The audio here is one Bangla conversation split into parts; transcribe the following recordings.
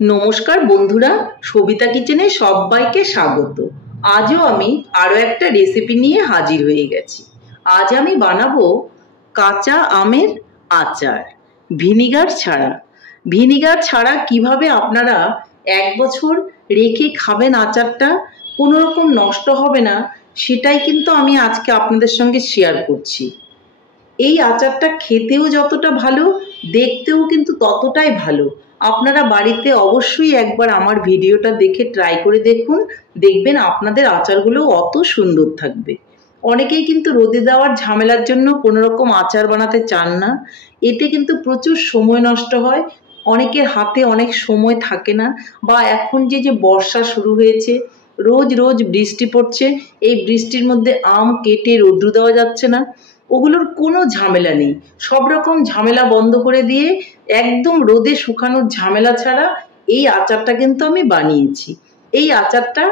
নমস্কার বন্ধুরা, সবিতা কিচেনে সবাইকে স্বাগত। আজও আমি আরও একটা রেসিপি নিয়ে হাজির হয়ে গেছি। আজ আমি বানাবো কাঁচা আমের আচার, ভিনিগার ছাড়া। ভিনিগার ছাড়া কিভাবে আপনারা 1 বছর রেখে খাবেন আচারটা, কোনো রকম নষ্ট হবে না, সেটাই কিন্তু আমি আজকে আপনাদের সঙ্গে শেয়ার করছি। এই আচারটা খেতেও যতটা ভালো, দেখতেও কিন্তু ততটাই ভালো। আপনারা বাড়িতে অবশ্যই একবার আমার ভিডিওটা দেখে ট্রাই করে দেখুন, দেখবেন আপনাদের আচারগুলো অত সুন্দর থাকবে। অনেকেই কিন্তু রোদে দেওয়ার ঝামেলার জন্য কোনো রকম আচার বানাতে চান না, এতে কিন্তু প্রচুর সময় নষ্ট হয়। অনেকের হাতে অনেক সময় থাকে না, বা এখন যে বর্ষা শুরু হয়েছে, রোজ রোজ বৃষ্টি পড়ছে, এই বৃষ্টির মধ্যে আম কেটে রোদ্রু দেওয়া যাচ্ছে না, ওগুলোর কোনো ঝামেলা নেই। সব রকম ঝামেলা বন্ধ করে দিয়ে একদম রোদে শুকানোর ঝামেলা ছাড়া এই আচারটা কিন্তু আমি বানিয়েছি। এই আচারটা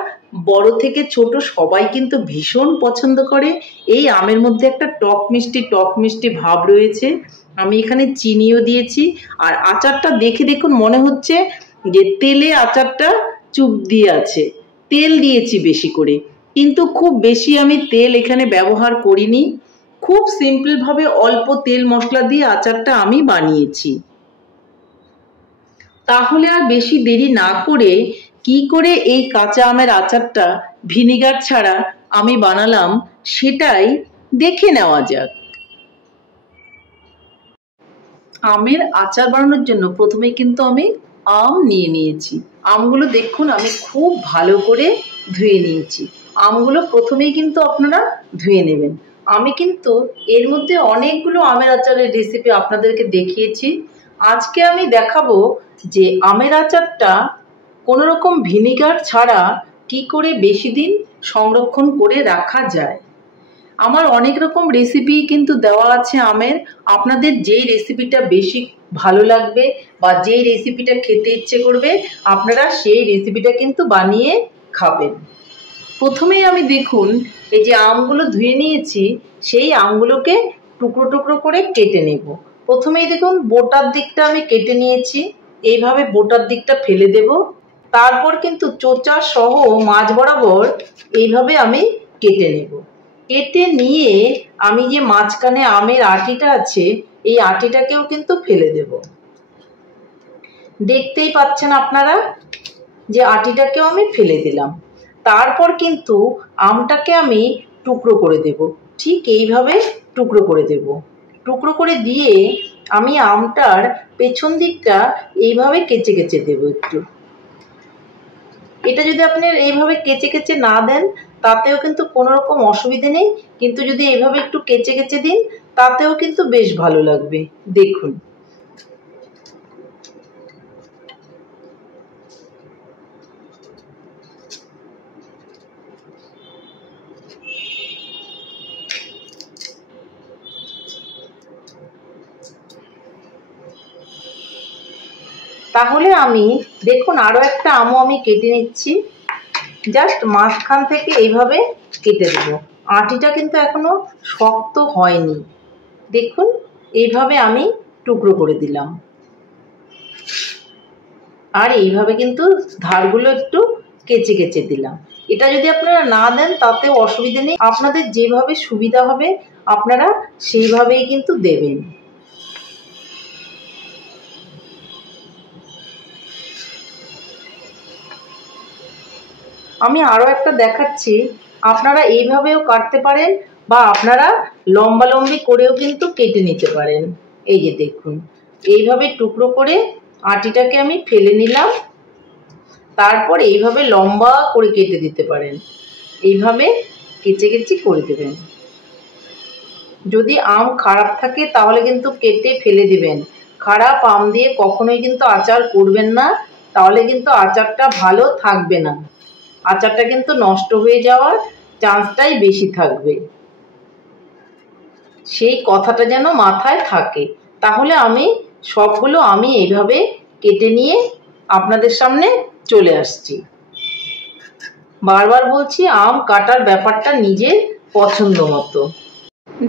বড় থেকে ছোট সবাই কিন্তু ভীষণ পছন্দ করে। এই আমের মধ্যে একটা টক মিষ্টি ভাব রয়েছে। আমি এখানে চিনিও দিয়েছি। আর আচারটা দেখে দেখুন, মনে হচ্ছে যে তেলে আচারটা চুপ দিয়ে আছে। তেল দিয়েছি বেশি করে, কিন্তু খুব বেশি আমি তেল এখানে ব্যবহার করিনি। খুব সিম্পলভাবে অল্প তেল মশলা দিয়ে আচারটা আমি বানিয়েছি। তাহলে আর বেশি দেরি না করে কি করে এই কাঁচা আমের আচারটা ভিনিগার ছাড়া আমি বানালাম, সেটাই দেখে নেওয়া যাক। আমের আচার বানানোর জন্য প্রথমে কিন্তু আমি আম নিয়ে নিয়েছি। আমগুলো দেখুন আমি খুব ভালো করে ধুয়ে নিয়েছি। আমগুলো প্রথমেই কিন্তু আপনারা ধুয়ে নেবেন। আমি কিন্তু এর মধ্যে অনেকগুলো আমের আচারের রেসিপি আপনাদেরকে দেখিয়েছি। আজকে আমি দেখাবো যে আমের আচারটা কোনো রকম ভিনিগার ছাড়া কি করে বেশি দিন সংরক্ষণ করে রাখা যায়। আমার অনেক রকম রেসিপি কিন্তু দেওয়া আছে আমের। আপনাদের যেই রেসিপিটা বেশি ভালো লাগবে বা যেই রেসিপিটা খেতে ইচ্ছে করবে, আপনারা সেই রেসিপিটা কিন্তু বানিয়ে খাবেন। প্রথমেই আমি দেখুন এই যে আমগুলো ধুয়ে নিয়েছি, সেই আমগুলোকে টুকরো টুকরো করে কেটে নেব। প্রথমেই দেখুন বোটার দিকটা আমি কেটে নিয়েছি, এইভাবে বোটার দিকটা ফেলে দেব। তারপর কিন্তু চোচা সহ মাঝ বরাবর এইভাবে আমি কেটে নেব। কেটে নিয়ে আমি যে মাঝখানে আমের আটিটা আছে, এই আটিটাকেও কিন্তু ফেলে দেব। দেখতেই পাচ্ছেন আপনারা যে আটিটাকেও আমি ফেলে দিলাম। তারপর কিন্তু আমটাকে আমি টুকরো করে দেব। ঠিক এইভাবে টুকরো করে দেব। টুকরো করে দিয়ে আমি আমটার পেছন দিকটা এইভাবে কেচে কেচে দেব একটু। এটা যদি আপনি এইভাবে কেচে কেচে না দেন, তাতেও কিন্তু কোনো রকম অসুবিধে নেই, কিন্তু যদি এইভাবে একটু কেচে কেচে দিন, তাতেও কিন্তু বেশ ভালো লাগবে। দেখুন তাহলে আমি দেখুন আরো একটা আমও আমি কেটে নিচ্ছি। জাস্ট মাঝখান থেকে এইভাবে কেটে দেব। আটিটা কিন্তু এখনো শক্ত হয়নি। দেখুন এইভাবে আমি টুকরো করে দিলাম। আর এইভাবে কিন্তু ধারগুলো একটু কেচে কেচে দিলাম। এটা যদি আপনারা না দেন তাতেও অসুবিধা নেই, আপনাদের যেভাবে সুবিধা হবে আপনারা সেইভাবেই কিন্তু দেবেন। আমি আরো একটা দেখাচ্ছি, আপনারা এইভাবেও কাটতে পারেন বা আপনারা লম্বা লম্বি করেও কিন্তু কেটে নিতে পারেন। এই যে দেখুন এইভাবে টুকরো করে আটিটাকে আমি ফেলে নিলাম। তারপর এইভাবে লম্বা করে কেটে দিতে পারেন। এইভাবে কেচে কেচে করে দেবেন। যদি আম খারাপ থাকে তাহলে কিন্তু কেটে ফেলে দিবেন। খারাপ আম দিয়ে কখনোই কিন্তু আচার করবেন না, তাহলে কিন্তু আচারটা ভালো থাকবে না। আচারটা কিন্তু নষ্ট হয়ে যাওয়ার চান্সটাই বেশি থাকবে। সেই কথাটা যেন মাথায় থাকে। তাহলে আমি সবগুলো আমি এইভাবে কেটে নিয়ে আপনাদের সামনে চলে আসছি। বারবার বলছি, আম কাটার ব্যাপারটা নিজের পছন্দ মতো।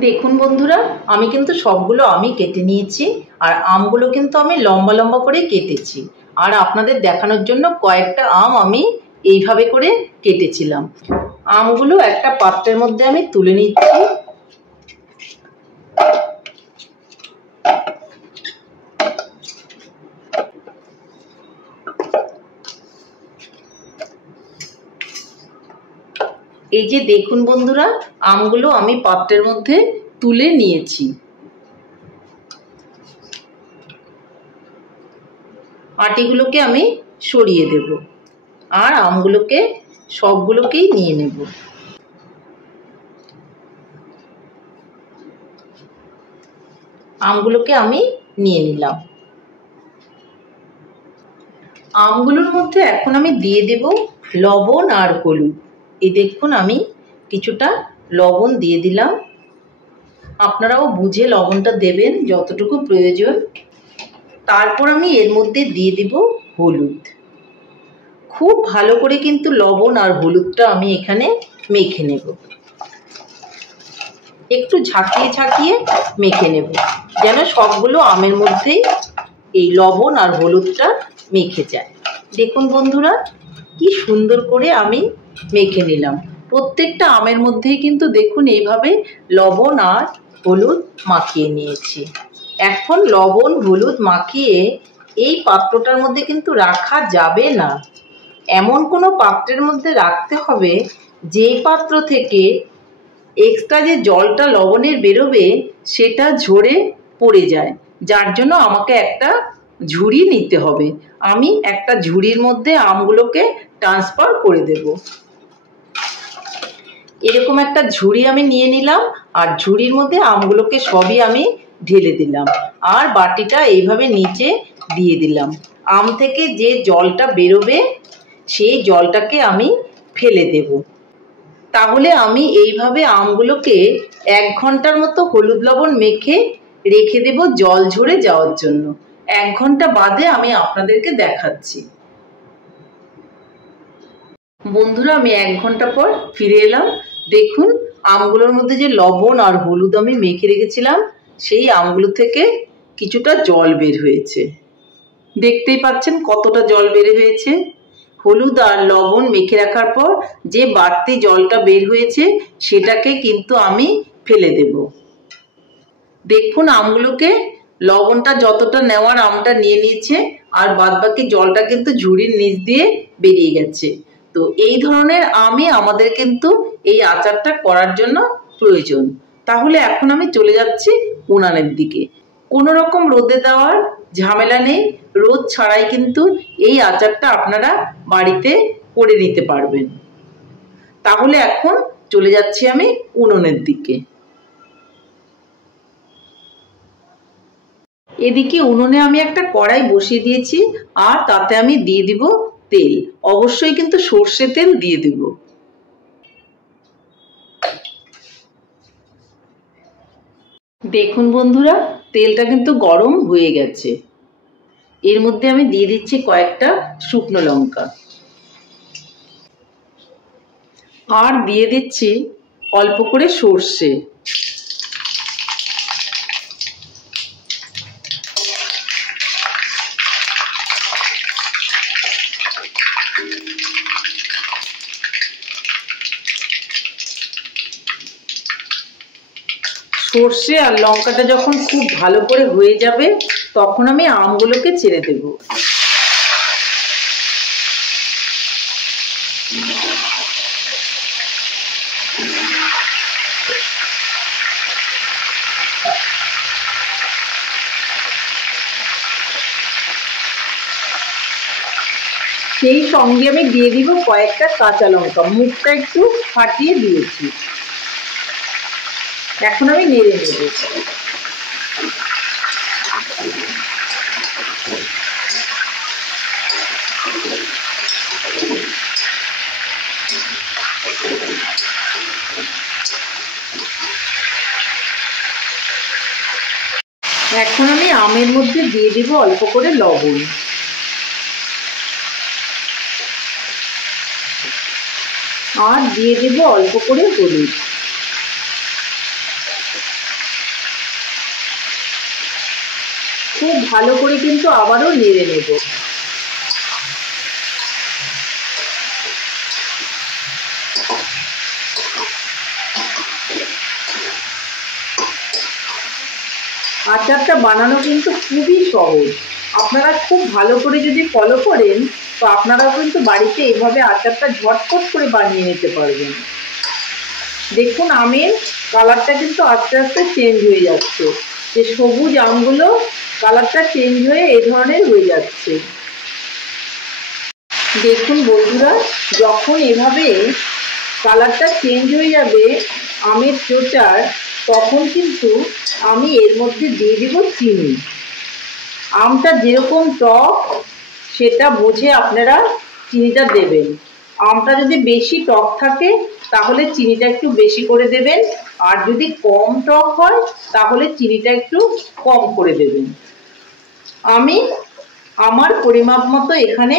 দেখুন বন্ধুরা, আমি কিন্তু সবগুলো আমি কেটে নিয়েছি। আর আমগুলো কিন্তু আমি লম্বা লম্বা করে কেটেছি। আর আপনাদের দেখানোর জন্য কয়েকটা আম আমি এইভাবে করে কেটেছিলাম। আমগুলো একটা পাত্রের মধ্যে আমি তুলে নিচ্ছি। এই যে দেখুন বন্ধুরা, আমগুলো আমি পাত্রের মধ্যে তুলে নিয়েছি। আটিগুলোকে আমি সরিয়ে দেব আর আমগুলোকে সবগুলোকেই নিয়ে নেব। আমগুলোকে আমি নিয়ে নিলাম। আমগুলোর মধ্যে এখন আমি দিয়ে দেব লবণ আর হলুদ। এই দেখুন আমি কিছুটা লবণ দিয়ে দিলাম। আপনারাও বুঝে লবণটা দেবেন যতটুকু প্রয়োজন। তারপর আমি এর মধ্যে দিয়ে দিব হলুদ। খুব ভালো করে কিন্তু লবণ আর হলুদটা আমি এখানে মেখে নেব। একটু ঝাঁকিয়ে ঝাঁকিয়ে মেখে নেব যেন সবগুলো আমের মধ্যেই এই লবণ আর হলুদটা মেখে যায়। দেখুন বন্ধুরা, কি সুন্দর করে আমি মেখে নিলাম। প্রত্যেকটা আমের মধ্যেই কিন্তু দেখুন এইভাবে লবণ আর হলুদ মাখিয়ে নিয়েছি। এখন লবণ হলুদ মাখিয়ে এই পাত্রটার মধ্যে কিন্তু রাখা যাবে না। এমন কোনো পাত্রের মধ্যে রাখতে হবে যেই পাত্র থেকে এক্সট্রা যে জলটা লবণের বেরোবে সেটা ঝরে পড়ে যায়, যার জন্য আমাকে একটা ঝুড়ি নিতে হবে। আমি একটা ঝুড়ির মধ্যে আমগুলোকে ট্রান্সফার করে দেব। এরকম একটা ঝুড়ি আমি নিয়ে নিলাম আর ঝুড়ির মধ্যে আমগুলোকে সবই আমি ঢেলে দিলাম আর বাটিটা এইভাবে নিচে দিয়ে দিলাম। আম থেকে যে জলটা বেরোবে সেই জলটাকে আমি ফেলে দেব। তাহলে আমি এইভাবে আমগুলোকে 1 ঘন্টার মতো হলুদ লবণ মেখে রেখে দেব জল ঝরে যাওয়ার জন্য। 1 ঘন্টা বাদে আমি আপনাদেরকে দেখাচ্ছি। বন্ধুরা, আমি 1 ঘন্টা পর ফিরে এলাম। দেখুন আমগুলোর মধ্যে যে লবণ আর হলুদ আমি মেখে রেখেছিলাম সেই আমগুলো থেকে কিছুটা জল বের হয়েছে। দেখতেই পাচ্ছেন কতটা জল বের হয়েছে। হলুদ আর লবণ মেখে রাখার পর যে বাড়তি জলটা বের হয়েছে সেটাকে কিন্তু আমি ফেলে দেব। দেখুন আমগুলোকে লবণটা যতটা নেওয়ার আমটা নিয়ে নিয়েছে আর বাদবাকি জলটা কিন্তু ঝুড়ির নিচ দিয়ে বেরিয়ে গেছে। তো এই ধরনের আমই আমাদের কিন্তু এই আচারটা করার জন্য প্রয়োজন। তাহলে এখন আমি চলে যাচ্ছি উনানের দিকে। কোনো রকম রোদে দেওয়ার ঝামেলা নেই, রোদ ছাড়াই কিন্তু এই আচারটা আপনারা বাড়িতে করে নিতে পারবেন। তাহলে এখন চলে যাচ্ছি আমি উনুনের দিকে। এদিকে উনুনে আমি একটা কড়াই বসিয়ে দিয়েছি আর তাতে আমি দিয়ে দিব তেল। অবশ্যই কিন্তু সর্ষে তেল দিয়ে দেব। দেখুন বন্ধুরা, তেলটা কিন্তু গরম হয়ে গেছে। এর মধ্যে আমি দিয়ে দিচ্ছি কয়েকটা শুকনো লঙ্কা আর দিয়ে দিচ্ছি অল্প করে সর্ষে। সর্ষে আর লঙ্কাটা যখন খুব ভালো করে হয়ে যাবে তখন আমি আমগুলোকে ছেড়ে দেব। সেই সঙ্গে আমি দিয়ে দিব কয়েকটা কাঁচা লঙ্কা, মুখটা একটু ফাটিয়ে দিয়েছি। এখন আমি নেড়ে নেব। এখন আমি আমের মধ্যে দিয়ে দিব অল্প করে লবণ আর দিয়ে দেব অল্প করে হলুদ। খুব ভালো করে কিন্তু আবারও নেড়ে নেব। আচারটা বানানো কিন্তু খুবই সহজ। আপনারা খুব ভালো করে যদি ফলো করেন তো আপনারাও কিন্তু বাড়িতে এভাবে আচারটা ঝটপট করে বানিয়ে নিতে পারবেন। দেখুন আমের কালারটা কিন্তু আস্তে আস্তে চেঞ্জ হয়ে যাচ্ছে, যে সবুজ আমগুলো কালারটা চেঞ্জ হয়ে এই ধরনের হয়ে যাচ্ছে। দেখুন বন্ধুরা, যখন এভাবে কালারটা চেঞ্জ হয়ে যাবে আমের চোচার, তখন কিন্তু আমি এর মধ্যে দিয়ে দিব চিনি। আমটা যেরকম টক সেটা বুঝে আপনারা চিনিটা দেবেন। আমটা যদি বেশি টক থাকে তাহলে চিনিটা একটু বেশি করে দেবেন, আর যদি কম টক হয় তাহলে চিনিটা একটু কম করে দেবেন। আমি আমার পরিমাপ মতো এখানে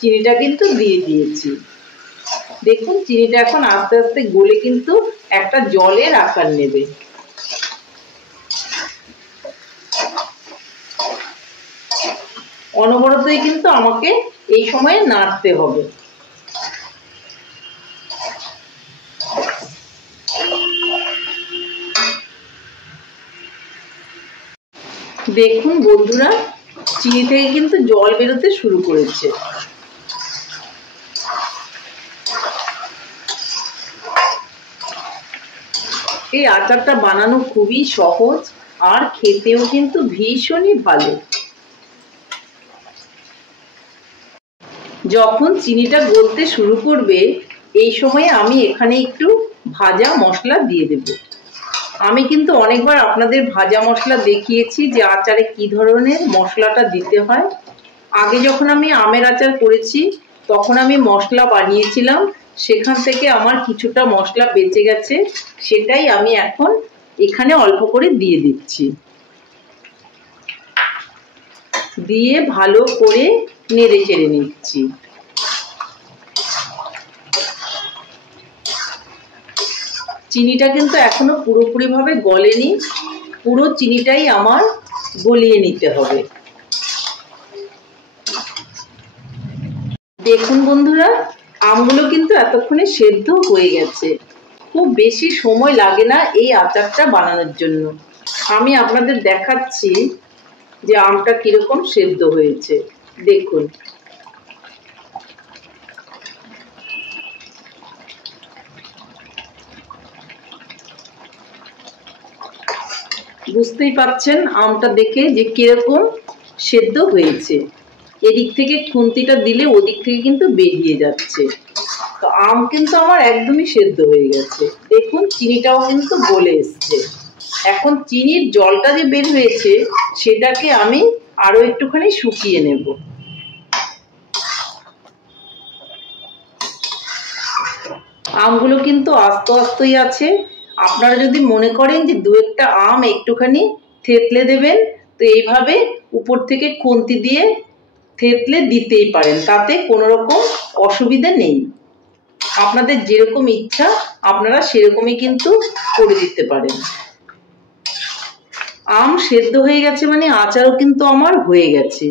চিনিটা কিন্তু দিয়ে দিয়েছি। দেখুন চিনিটা এখন আস্তে আস্তে গলে কিন্তু একটা জলের আকার নেবে। অনবরতই কিন্তু আমাকে এই সময়ে নাড়তে হবে। দেখুন বন্ধুরা, চিনি থেকে কিন্তু জল বেরোতে শুরু করেছে। এই আচারটা বানানো খুবই সহজ আর খেতেও কিন্তু ভীষণই ভালো। যখন চিনিটা গলতে শুরু করবে এই সময়ে আমি এখানে একটু ভাজা মশলা দিয়ে দেব। আমি কিন্তু অনেকবার আপনাদের ভাজা মশলা দেখিয়েছি যে আচারে কি ধরনের মশলাটা দিতে হয়। আগে যখন আমি আমের আচার করেছি তখন আমি মশলা বানিয়েছিলাম, সেখান থেকে আমার কিছুটা মশলা বেঁচে গেছে, সেটাই আমি এখন এখানে অল্প করে দিয়ে দিচ্ছি। দিয়ে ভালো করে নেড়ে চেড়ে নিচ্ছি। চিনিটা কিন্তু এখনো পুরোপুরিভাবে গলেনি, পুরো চিনিটাই আমার গলিয়ে নিতে হবে। দেখুন বন্ধুরা, আমগুলো কিন্তু এতক্ষণে সেদ্ধ হয়ে গেছে। খুব বেশি সময় লাগে না এই আচারটা বানানোর জন্য। আমি আপনাদের দেখাচ্ছি যে আমটা কিরকম সেদ্ধ হয়েছে। দেখুন বুঝতেই পারছেন আমটা দেখে যে কিরকম সেদ্ধ হয়েছে। এদিক থেকে খুন্তিটা দিলে ওদিক থেকে কিন্তু বেরিয়ে যাচ্ছে। তো আম কিন্তু আমার একদমই সেদ্ধ হয়ে গেছে। দেখুন চিনিটাও কিন্তু গলে এসছে। এখন চিনির জলটা যে বের হয়েছে সেটাকে আমি আরো একটুখানি শুকিয়ে নেব। আমগুলো কিন্তু আস্তে আস্তেই আছে। আপনারা যদি মনে করেন যে দু একটা আম একটুখানি থেতলে দেবেন তো এইভাবে উপর থেকে খুন্তি দিয়ে থেতলে দিতেই পারেন, তাতে কোনো রকম অসুবিধা নেই। আপনাদের যেরকম ইচ্ছা আপনারা সেরকমই কিন্তু করে দিতে পারেন। আম সেদ্ধ হয়ে গেছে মানে আচারও কিন্তু আমার হয়ে গেছে।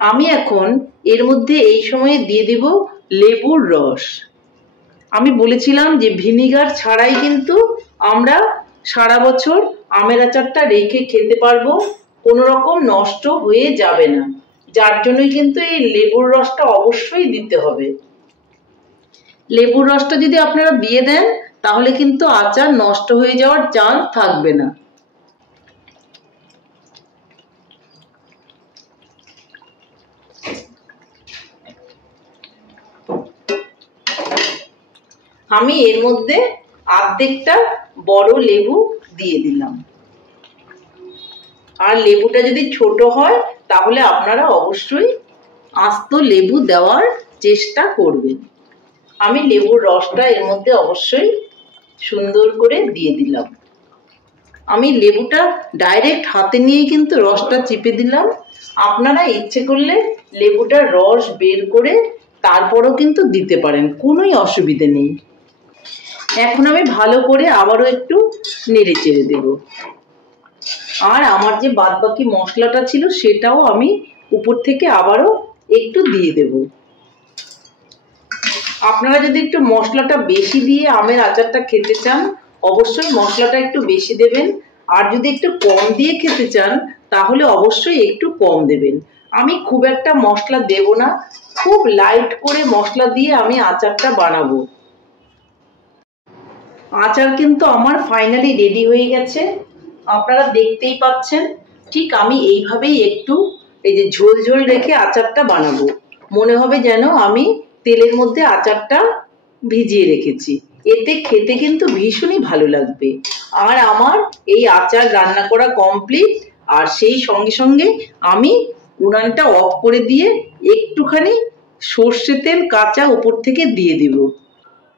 আমি এখন এর মধ্যে এই সময়ে দিয়ে দেব লেবুর রস। আমি বলেছিলাম যে ভিনিগার ছাড়াই কিন্তু আমরা সারা বছর আমের আচারটা রেখে খেতে পারবো, কোনো রকম নষ্ট হয়ে যাবে না। যার জন্যই কিন্তু এই লেবুর রসটা অবশ্যই দিতে হবে। লেবুর রসটা যদি আপনারা দিয়ে দেন তাহলে কিন্তু আচার নষ্ট হয়ে যাওয়ার চান্স থাকবে না। আমি এর মধ্যে অর্ধেকটা বড় লেবু দিয়ে দিলাম। আর লেবুটা যদি ছোট হয় তাহলে আপনারা অবশ্যই আস্ত লেবু দেওয়ার চেষ্টা করবেন। আমি লেবুর রসটা এর মধ্যে অবশ্যই সুন্দর করে দিয়ে দিলাম। আমি লেবুটা ডাইরেক্ট হাতে নিয়ে কিন্তু রসটা চিপে দিলাম। আপনারা ইচ্ছে করলে লেবুটার রস বের করে তারপরও কিন্তু দিতে পারেন, কোনোই অসুবিধে নেই। এখন আমি ভালো করে আবারও একটু নেড়ে চেড়ে দেব। আর আমার যে বাদবাকি মশলাটা ছিল সেটাও আমি উপর থেকে আবারও একটু দিয়ে দেব। আপনারা যদি একটু মশলাটা বেশি দিয়ে আমের আচারটা খেতে চান অবশ্যই মশলাটা একটু বেশি দেবেন। আর যদি একটু কম দিয়ে খেতে চান তাহলে অবশ্যই একটু কম দেবেন। আমি খুব একটা মশলা দেব না, খুব লাইট করে মশলা দিয়ে আমি আচারটা বানাবো। আচার কিন্তু আমার ফাইনালি রেডি হয়ে গেছে, আপনারা দেখতেই পাচ্ছেন। ঠিক আমি এইভাবেই একটু এই যে ঝোল ঝোল রেখে আচারটা বানাবো, মনে হবে যেন আমি তেলের মধ্যে আচারটা ভিজিয়ে রেখেছি। এতে খেতে কিন্তু ভীষণই ভালো লাগবে। আর আমার এই আচার রান্না করা কমপ্লিট। আর সেই সঙ্গে সঙ্গে আমি উনানটা অফ করে দিয়ে একটুখানি সর্ষে তেল কাঁচা উপর থেকে দিয়ে দিব।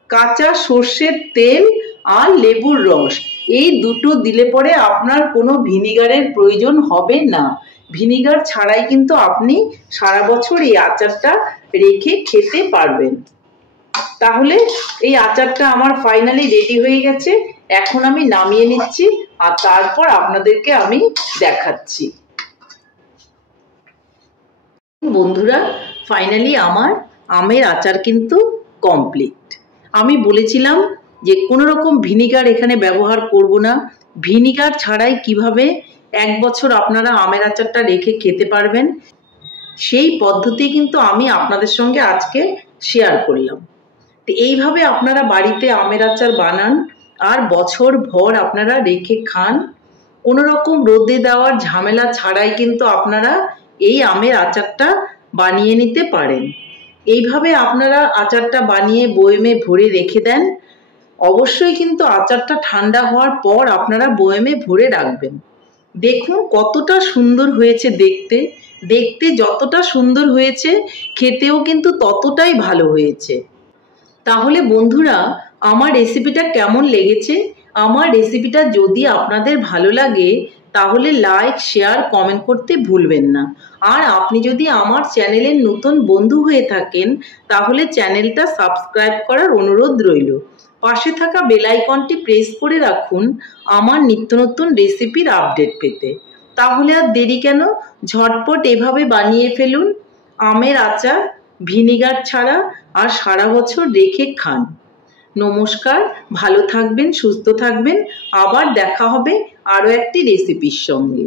কাঁচা সর্ষের তেল আর লেবুর রস এই দুটো দিলে পরে আপনার কোনো ভিনিগারের প্রয়োজন হবে না। ভিনিগার ছাড়াই কিন্তু আপনি সারা বছর এই আচারটা রেখে খেতে পারবেন। তাহলে এই আচারটা আমার ফাইনালি রেডি হয়ে গেছে। এখন আমি নামিয়ে নিচ্ছি আর তারপর আপনাদেরকে আমি দেখাচ্ছি। বন্ধুরা, ফাইনালি আমার আমের আচার কিন্তু কমপ্লিট। আমি বলেছিলাম যে কোনো রকম ভিনিগার এখানে ব্যবহার করব না। ভিনিগার ছাড়াই কিভাবে 1 বছর আপনারা আমের আচারটা রেখে খেতে পারবেন সেই পদ্ধতি কিন্তু আমি আপনাদের সঙ্গে আজকে শেয়ার করলাম। তো এইভাবে আপনারা বাড়িতে আমের আচার বানান আর বছর ভর আপনারা রেখে খান। কোনো রকম রোদে দেওয়ার ঝামেলা ছাড়াই কিন্তু আপনারা এই আমের আচারটা বানিয়ে নিতে পারেন। এইভাবে আপনারা আচারটা বানিয়ে বয়মে ভরে রেখে দেন। অবশ্যই কিন্তু আচারটা ঠান্ডা হওয়ার পর আপনারা বয়মে ভরে রাখবেন। দেখুন কতটা সুন্দর হয়েছে দেখতে। দেখতে যতটা সুন্দর হয়েছে খেতেও কিন্তু ততটাই ভালো হয়েছে। তাহলে বন্ধুরা, আমার রেসিপিটা কেমন লেগেছে? আমার রেসিপিটা যদি আপনাদের ভালো লাগে তাহলে লাইক, শেয়ার, কমেন্ট করতে ভুলবেন না। আর আপনি যদি আমার চ্যানেলের নতুন বন্ধু হয়ে থাকেন তাহলে চ্যানেলটা সাবস্ক্রাইব করার অনুরোধ রইল। পাশে থাকা বেল আইকনটি প্রেস করে রাখুন আমার নিত্য নতুন রেসিপির আপডেট পেতে। তাহলে আর দেরি কেন, ঝটপট এভাবে বানিয়ে ফেলুন আমের আচার, ভিনিগার ছাড়া, আর সারা বছর রেখে খান। নমস্কার, ভালো থাকবেন, সুস্থ থাকবেন। আবার দেখা হবে আরও একটি রেসিপির সঙ্গে।